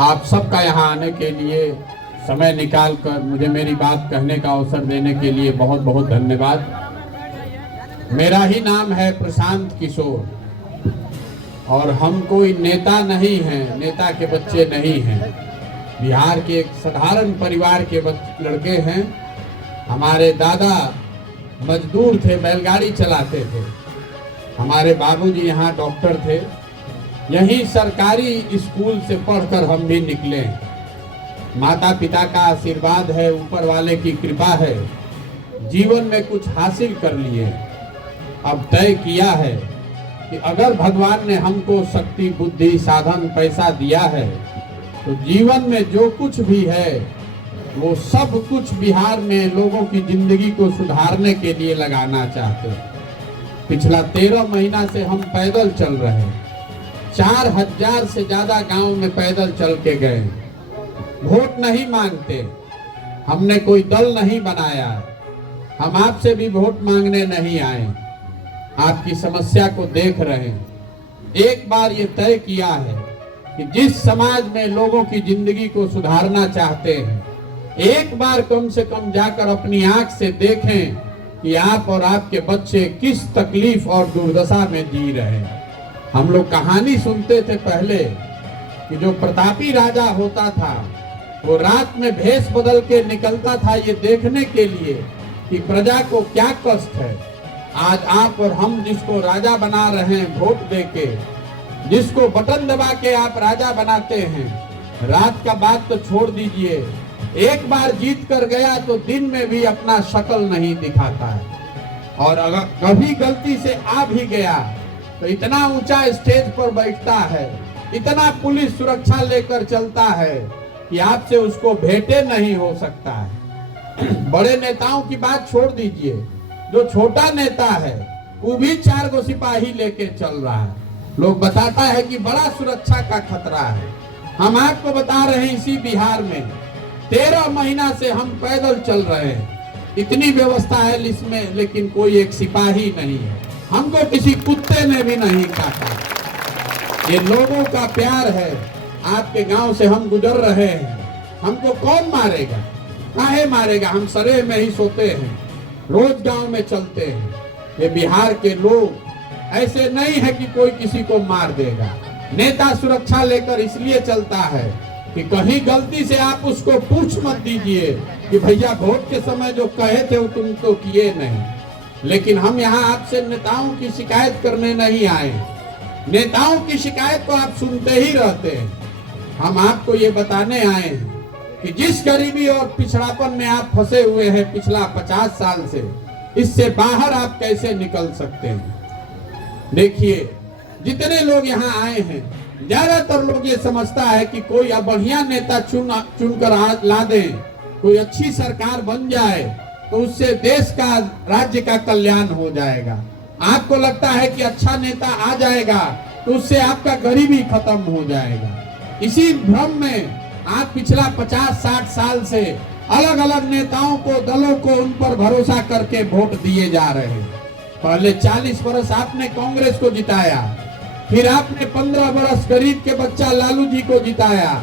आप सबका यहाँ आने के लिए समय निकालकर मुझे मेरी बात कहने का अवसर देने के लिए बहुत बहुत धन्यवाद। मेरा ही नाम है प्रशांत किशोर और हम कोई नेता नहीं हैं, नेता के बच्चे नहीं हैं। बिहार के एक साधारण परिवार के लड़के हैं। हमारे दादा मजदूर थे, बैलगाड़ी चलाते थे। हमारे बाबूजी यहाँ डॉक्टर थे। यही सरकारी स्कूल से पढ़कर हम भी निकले। माता पिता का आशीर्वाद है, ऊपर वाले की कृपा है, जीवन में कुछ हासिल कर लिए। अब तय किया है कि अगर भगवान ने हमको शक्ति, बुद्धि, साधन, पैसा दिया है तो जीवन में जो कुछ भी है वो सब कुछ बिहार में लोगों की जिंदगी को सुधारने के लिए लगाना चाहते हैं। पिछला 13 महीना से हम पैदल चल रहे हैं। 4000 से ज्यादा गांव में पैदल चल के गए। वोट नहीं मांगते, हमने कोई दल नहीं बनाया, हम आपसे भी वोट मांगने नहीं आए। आपकी समस्या को देख रहे हैं। एक बार ये तय किया है कि जिस समाज में लोगों की जिंदगी को सुधारना चाहते हैं, एक बार कम से कम जाकर अपनी आंख से देखें कि आप और आपके बच्चे किस तकलीफ और दुर्दशा में जी रहे हैं। हम लोग कहानी सुनते थे पहले कि जो प्रतापी राजा होता था वो रात में भेष बदल के निकलता था ये देखने के लिए कि प्रजा को क्या कष्ट है। आज आप और हम जिसको राजा बना रहे हैं वोट देके, जिसको बटन दबा के आप राजा बनाते हैं, रात का बात तो छोड़ दीजिए, एक बार जीत कर गया तो दिन में भी अपना शक्ल नहीं दिखाता है। और अगर कभी गलती से आ भी गया तो इतना ऊंचा स्टेज पर बैठता है, इतना पुलिस सुरक्षा लेकर चलता है कि आपसे उसको भेंटे नहीं हो सकता है। बड़े नेताओं की बात छोड़ दीजिए, जो छोटा नेता है वो भी 4 गो सिपाही लेके चल रहा है। लोग बताता है कि बड़ा सुरक्षा का खतरा है। हम आपको बता रहे हैं इसी बिहार में 13 महीना से हम पैदल चल रहे हैं। इतनी व्यवस्था है इसमें, लेकिन कोई एक सिपाही नहीं है। हमको किसी कुत्ते ने भी नहीं काटा। ये लोगों का प्यार है। आपके गांव से हम गुजर रहे हैं, हमको कौन मारेगा, काहे मारेगा? हम सरे में ही सोते हैं, रोज गांव में चलते हैं। ये बिहार के लोग ऐसे नहीं है कि कोई किसी को मार देगा। नेता सुरक्षा लेकर इसलिए चलता है कि कहीं गलती से आप उसको पूछ मत दीजिए कि भैया वोट के समय जो कहे थे वो तुम तो किए नहीं। लेकिन हम यहाँ आपसे नेताओं की शिकायत करने नहीं आए। नेताओं की शिकायत को आप सुनते ही रहते हैं। हम आपको ये बताने आए हैं कि जिस गरीबी और पिछड़ापन में आप फंसे हुए हैं पिछला 50 साल से, इससे बाहर आप कैसे निकल सकते हैं। देखिए, जितने लोग यहाँ आए हैं, ज्यादातर लोग ये समझता है कि कोई बढ़िया नेता चुनकर ला दे, कोई अच्छी सरकार बन जाए तो उससे देश का, राज्य का कल्याण हो जाएगा। आपको लगता है कि अच्छा नेता आ जाएगा तो उससे आपका गरीबी खत्म हो जाएगा। इसी भ्रम में आप पिछला 50-60 साल से अलग अलग नेताओं को, दलों को, उन पर भरोसा करके वोट दिए जा रहे हैं। पहले 40 वर्ष आपने कांग्रेस को जिताया, फिर आपने 15 वर्ष गरीब के बच्चा लालू जी को जिताया,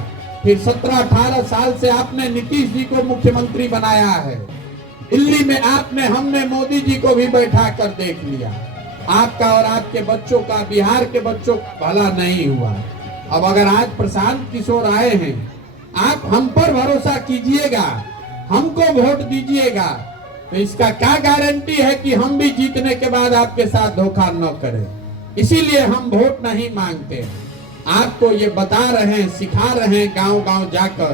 फिर 17-18 साल से आपने नीतीश जी को मुख्यमंत्री बनाया है। दिल्ली में हमने मोदी जी को भी बैठा कर देख लिया। आपका और आपके बच्चों का, बिहार के बच्चों का भला नहीं हुआ। अब अगर आज प्रशांत किशोर आए हैं, आप हम पर भरोसा कीजिएगा, हमको वोट दीजिएगा, तो इसका क्या गारंटी है कि हम भी जीतने के बाद आपके साथ धोखा न करें। इसीलिए हम वोट नहीं मांगते। आपको ये बता रहे हैं, सिखा रहे हैं गांव गांव जाकर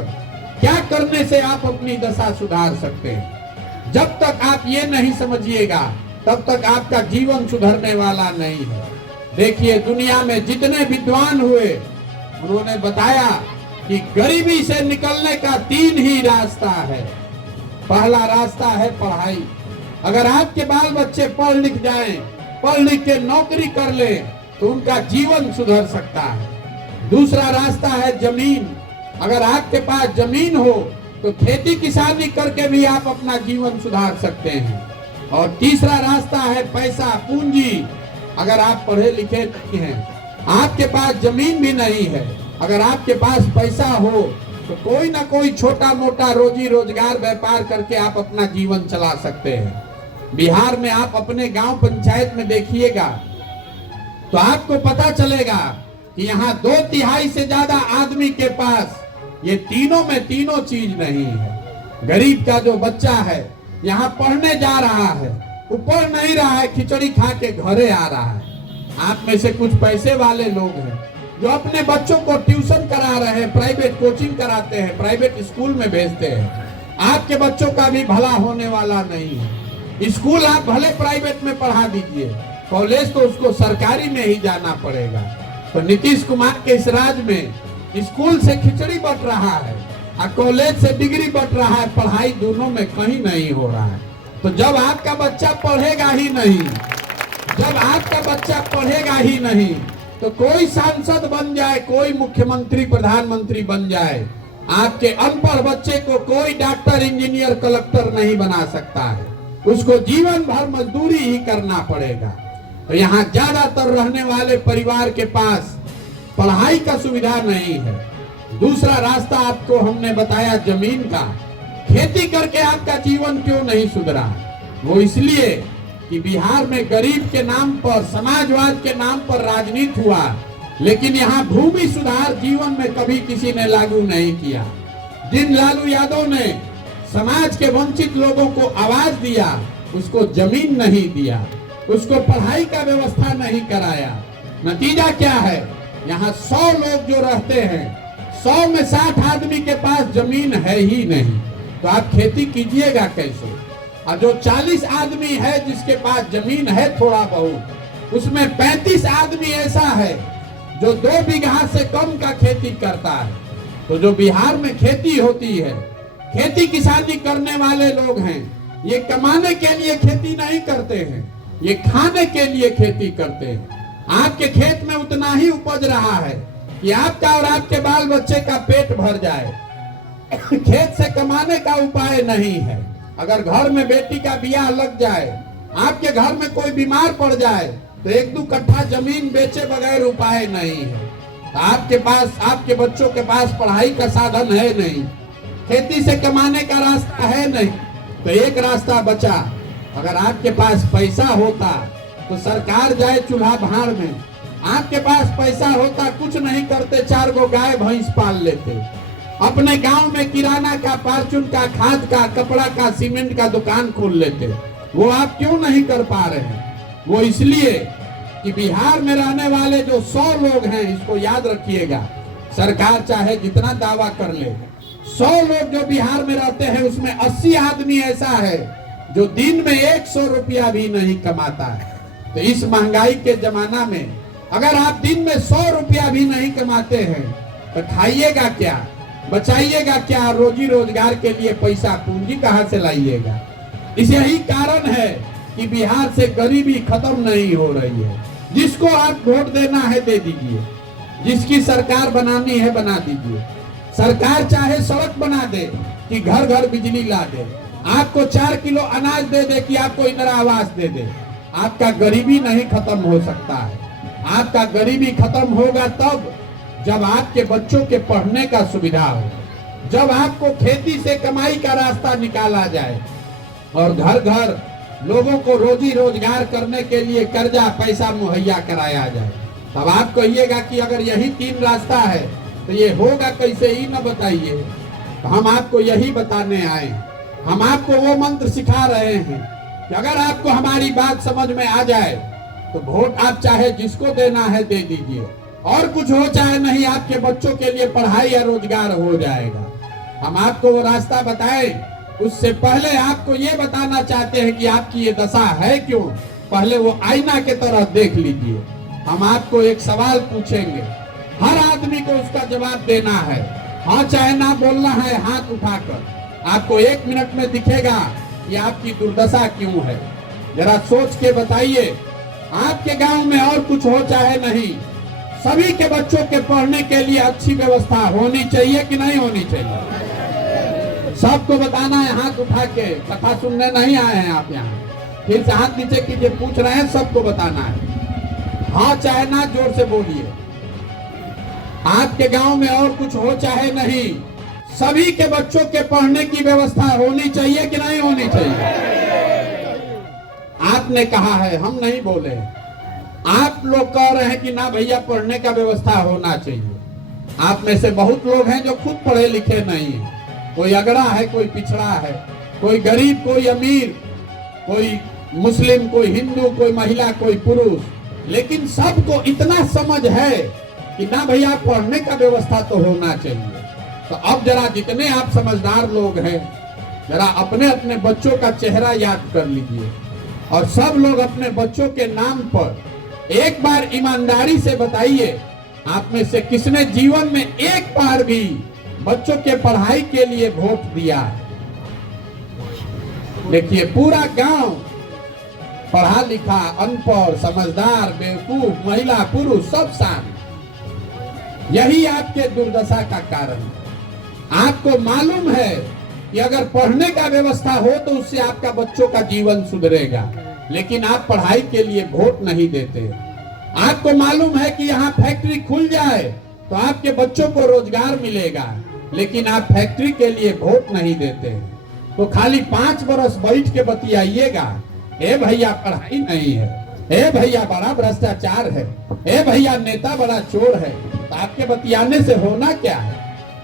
क्या करने से आप अपनी दशा सुधार सकते हैं। जब तक आप ये नहीं समझिएगा तब तक आपका जीवन सुधरने वाला नहीं है। देखिए, दुनिया में जितने विद्वान हुए उन्होंने बताया कि गरीबी से निकलने का 3 ही रास्ता है। पहला रास्ता है पढ़ाई। अगर आपके बाल बच्चे पढ़ लिख जाएं, पढ़ लिख के नौकरी कर ले तो उनका जीवन सुधर सकता है। दूसरा रास्ता है जमीन। अगर आपके पास जमीन हो तो खेती किसानी करके भी आप अपना जीवन सुधार सकते हैं। और तीसरा रास्ता है पैसा, पूंजी। अगर आप पढ़े लिखे नहीं हैं, आपके पास जमीन भी नहीं है, अगर आपके पास पैसा हो तो कोई ना कोई छोटा मोटा रोजी रोजगार व्यापार करके आप अपना जीवन चला सकते हैं। बिहार में आप अपने गांव पंचायत में देखिएगा तो आपको पता चलेगा कि यहाँ 2/3 से ज्यादा आदमी के पास ये तीनों में तीनों चीज नहीं है। गरीब का जो बच्चा है यहाँ पढ़ने जा रहा है, वो पढ़ नहीं रहा है, खिचड़ी खा के घरे आ रहा है। आप में से कुछ पैसे वाले लोग हैं जो अपने बच्चों को ट्यूशन करा रहे हैं, प्राइवेट कोचिंग कराते हैं, प्राइवेट स्कूल में भेजते हैं। आपके बच्चों का भी भला होने वाला नहीं है। स्कूल आप भले प्राइवेट में पढ़ा दीजिए, कॉलेज तो उसको सरकारी में ही जाना पड़ेगा। तो नीतीश कुमार के इस राज में स्कूल से खिचड़ी बट रहा है और कॉलेज से डिग्री बट रहा है, पढ़ाई दोनों में कहीं नहीं हो रहा है। तो जब आपका बच्चा पढ़ेगा ही नहीं, जब आपका बच्चा पढ़ेगा ही नहीं तो कोई सांसद बन जाए, कोई मुख्यमंत्री प्रधानमंत्री बन जाए, आपके अनपढ़ बच्चे को कोई डॉक्टर इंजीनियर कलेक्टर नहीं बना सकता है। उसको जीवन भर मजदूरी ही करना पड़ेगा। तो यहाँ ज्यादातर रहने वाले परिवार के पास पढ़ाई का सुविधा नहीं है। दूसरा रास्ता आपको हमने बताया जमीन का। खेती करके आपका जीवन क्यों नहीं सुधरा? वो इसलिए कि बिहार में गरीब के नाम पर, समाजवाद के नाम पर राजनीति हुआ, लेकिन यहाँ भूमि सुधार जीवन में कभी किसी ने लागू नहीं किया। जिन लालू यादव ने समाज के वंचित लोगों को आवाज दिया, उसको जमीन नहीं दिया, उसको पढ़ाई का व्यवस्था नहीं कराया। नतीजा क्या है? यहाँ 100 लोग जो रहते हैं, 100 में 60 आदमी के पास जमीन है ही नहीं। तो आप खेती कीजिएगा कैसे? और जो 40 आदमी है जिसके पास जमीन है थोड़ा बहुत, उसमें 35 आदमी ऐसा है जो 2 बीघा से कम का खेती करता है। तो जो बिहार में खेती होती है, खेती किसानी करने वाले लोग हैं, ये कमाने के लिए खेती नहीं करते हैं, ये खाने के लिए खेती करते हैं। आपके खेत में उतना ही उपज रहा है कि आपका और आपके बाल बच्चे का पेट भर जाए। खेत से कमाने का उपाय नहीं है। अगर घर में बेटी का ब्याह लग जाए, आपके घर में कोई बीमार पड़ जाए, तो 1-2 कट्ठा जमीन बेचे बगैर उपाय नहीं है। आपके पास, आपके बच्चों के पास पढ़ाई का साधन है नहीं, खेती से कमाने का रास्ता है नहीं, तो एक रास्ता बचा। अगर आपके पास पैसा होता तो सरकार जाए चूल्हा भाड़ में, आपके पास पैसा होता कुछ नहीं करते, 4 गो गाय भैंस पाल लेते, अपने गांव में किराना का, फार्चून का, खाद का, कपड़ा का, सीमेंट का दुकान खोल लेते। वो आप क्यों नहीं कर पा रहे हैं? वो इसलिए कि बिहार में रहने वाले जो 100 लोग हैं, इसको याद रखिएगा, सरकार चाहे जितना दावा कर ले, 100 लोग जो बिहार में रहते हैं उसमें 80 आदमी ऐसा है जो दिन में 100 रुपया भी नहीं कमाता है। तो इस महंगाई के जमाना में अगर आप दिन में 100 रुपया भी नहीं कमाते हैं तो खाइएगा क्या, बचाइएगा क्या? रोजी रोजगार के लिए पैसा पूंजी कहाँ से लाइएगा? इस यही कारण है कि बिहार से गरीबी खत्म नहीं हो रही है। जिसको आप वोट देना है दे दीजिए, जिसकी सरकार बनानी है बना दीजिए। सरकार चाहे सड़क बना दे कि घर घर बिजली ला दे, आपको 4 किलो अनाज दे दे कि आपको इंदिरा आवास दे दे, आपका गरीबी नहीं खत्म हो सकता है। आपका गरीबी खत्म होगा तब जब आपके बच्चों के पढ़ने का सुविधा हो, जब आपको खेती से कमाई का रास्ता निकाला जाए और घर घर लोगों को रोजी रोजगार करने के लिए कर्जा पैसा मुहैया कराया जाए। तब आप कहिएगा कि अगर यही 3 रास्ता है तो ये होगा कैसे, ही न बताइए। तो हम आपको यही बताने आए हैं। हम आपको वो मंत्र सिखा रहे हैं कि अगर आपको हमारी बात समझ में आ जाए तो वोट आप चाहे जिसको देना है दे दीजिए, और कुछ हो चाहे नहीं, आपके बच्चों के लिए पढ़ाई या रोजगार हो जाएगा। हम आपको वो रास्ता बताएं, उससे पहले आपको ये बताना चाहते हैं कि आपकी ये दशा है क्यों। पहले वो आईना के तरह देख लीजिए। हम आपको एक सवाल पूछेंगे, हर आदमी को उसका जवाब देना है, हाँ चाहे ना बोलना है हाथ उठाकर। आपको 1 मिनट में दिखेगा कि आपकी दुर्दशा क्यों है। जरा सोच के बताइए, आपके गांव में और कुछ हो चाहे नहीं, सभी के बच्चों के पढ़ने के लिए अच्छी व्यवस्था होनी चाहिए कि नहीं होनी चाहिए? सबको बताना है हाथ उठा के। कथा सुनने नहीं आए हैं आप यहाँ, फिर से हाथ नीचे कीजिए। पूछ रहे हैं, सबको बताना है, हाँ चाहे ना, जोर से बोलिए। आपके गांव में और कुछ हो चाहे नहीं, सभी के बच्चों के पढ़ने की व्यवस्था होनी चाहिए कि नहीं होनी चाहिए? आपने कहा है, हम नहीं बोले। आप लोग कह रहे हैं कि ना भैया पढ़ने का व्यवस्था होना चाहिए। आप में से बहुत लोग हैं जो खुद पढ़े लिखे नहीं है, कोई अगड़ा है, कोई पिछड़ा है, कोई गरीब, कोई अमीर, कोई मुस्लिम, कोई हिंदू, कोई महिला, कोई पुरुष, लेकिन सबको इतना समझ है कि ना भैया पढ़ने का व्यवस्था तो होना चाहिए। तो अब जरा जितने आप समझदार लोग हैं, जरा अपने अपने बच्चों का चेहरा याद कर लीजिए और सब लोग अपने बच्चों के नाम पर एक बार ईमानदारी से बताइए, आप में से किसने जीवन में एक बार भी बच्चों के पढ़ाई के लिए वोट दिया है? देखिए, पूरा गांव पढ़ा लिखा, अनपढ़, समझदार, बेवकूफ, महिला, पुरुष सब शामिल। यही आपके दुर्दशा का कारण है। आपको मालूम है कि अगर पढ़ने का व्यवस्था हो तो उससे आपका बच्चों का जीवन सुधरेगा, लेकिन आप पढ़ाई के लिए वोट नहीं देते। आपको मालूम है कि यहाँ फैक्ट्री खुल जाए तो आपके बच्चों को रोजगार मिलेगा, लेकिन आप फैक्ट्री के लिए वोट नहीं देते। तो खाली 5 बरस बैठ के बतियाइएगा, ए भैया पढ़ाई नहीं है, ए भैया बड़ा भ्रष्टाचार है, ए भैया नेता बड़ा चोर है, तो आपके बतियाने से होना क्या है?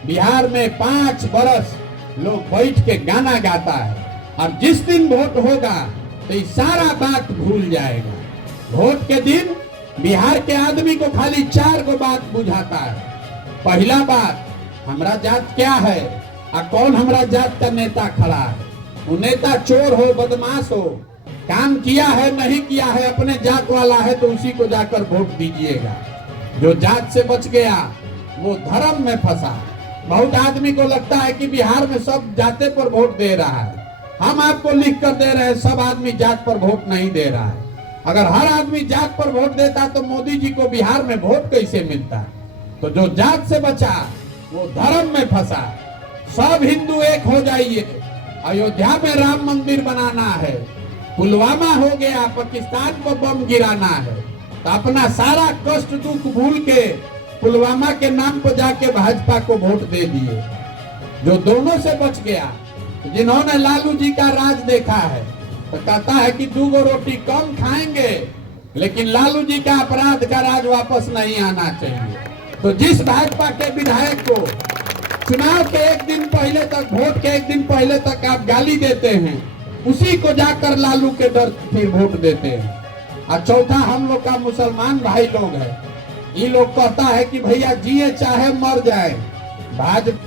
बिहार में 5 बरस लोग बैठ के गाना गाता है और जिस दिन वोट होगा तो ये सारा बात भूल जाएगा। वोट के दिन बिहार के आदमी को खाली 4 गो बात बुझाता है। पहला बात, हमारा जात क्या है और कौन हमारा जात का नेता खड़ा है। वो नेता चोर हो, बदमाश हो, काम किया है नहीं किया है, अपने जात वाला है तो उसी को जाकर वोट दीजिएगा। जो जात से बच गया वो धर्म में फंसा। बहुत आदमी को लगता है कि बिहार में सब जाते पर वोट दे रहा है। हम आपको लिख कर दे रहे हैं, सब आदमी जात पर वोट नहीं दे रहा है। अगर हर आदमी जात पर वोट देता तो मोदी जी को बिहार में वोट कैसे मिलता? तो जो जात से बचा वो धर्म में फंसा। सब हिंदू एक हो जाइए। अयोध्या में राम मंदिर बनाना है, पुलवामा हो गया, पाकिस्तान को बम गिराना है, तो अपना सारा कष्ट दुख भूल के पुलवामा के नाम पर जाके भाजपा को वोट दे दिए। जो दोनों से बच गया, जिन्होंने लालू जी का राज देखा है, तो कहता है कि 2 गो रोटी कम खाएंगे, लेकिन लालू जी का अपराध का राज वापस नहीं आना चाहिए। तो जिस भाजपा के विधायक को चुनाव के 1 दिन पहले तक, वोट के 1 दिन पहले तक आप गाली देते हैं, उसी को जाकर लालू के डर फिर वोट देते हैं। और चौथा, हम लोग का मुसलमान भाई लोग है, ये लोग कहता है कि भैया जिए चाहे मर जाए, भाजपा